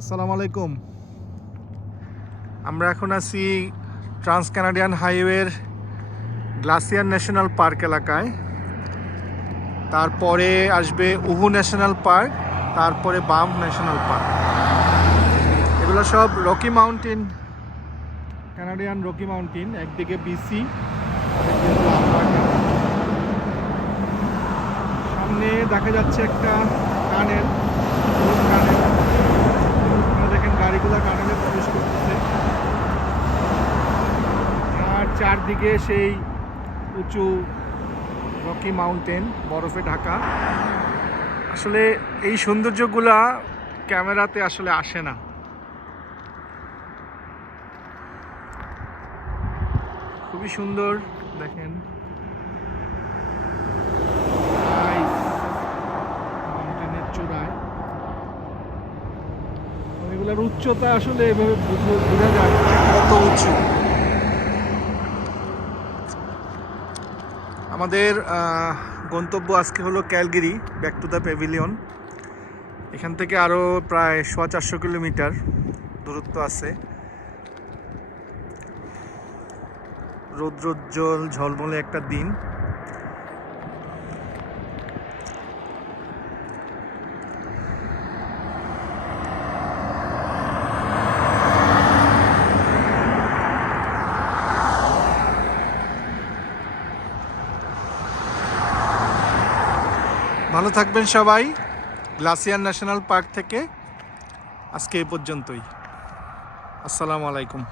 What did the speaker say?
আসসালামু আলাইকুম। আমরা এখন আছি ট্রান্স কানাডিয়ান হাইওয়ের গ্লাসিয়ার ন্যাশনাল পার্ক এলাকায়। তারপরে আসবে উহু ন্যাশনাল পার্ক, তারপরে বাম্প ন্যাশনাল পার্ক। এগুলো সব Rocky mountain, Canadian Rocky mountain. একদিকে বিসি, সামনে দেখা যাচ্ছে একটা টানেল। দেখেন গাড়িগুলো টানেলে প্রবেশ করতেছে, আর চারদিকে সেই উঁচু রকি মাউন্টেন, বরফে ঢাকা। আসলে এই সৌন্দর্যগুলা ক্যামেরাতে আসলে আসে না। খুবই সুন্দর, দেখেন মাউন্টেনের চূড়ায়। এগুলোর উচ্চতা আসলে এভাবে বোঝা যায় কত উঁচু। আমাদের গন্তব্য আজকে হলো Calgary, back to the pavilion. এখান থেকে আরও প্রায় 450 কিলোমিটার দূরত্ব আছে। রৌদ্রোজ্জ্বল ঝলমলে একটা দিন। ভালো থাকবেন সবাই। গ্লাসিয়ার ন্যাশনাল পার্ক থেকে আজকে এই পর্যন্তই। আসসালামু আলাইকুম।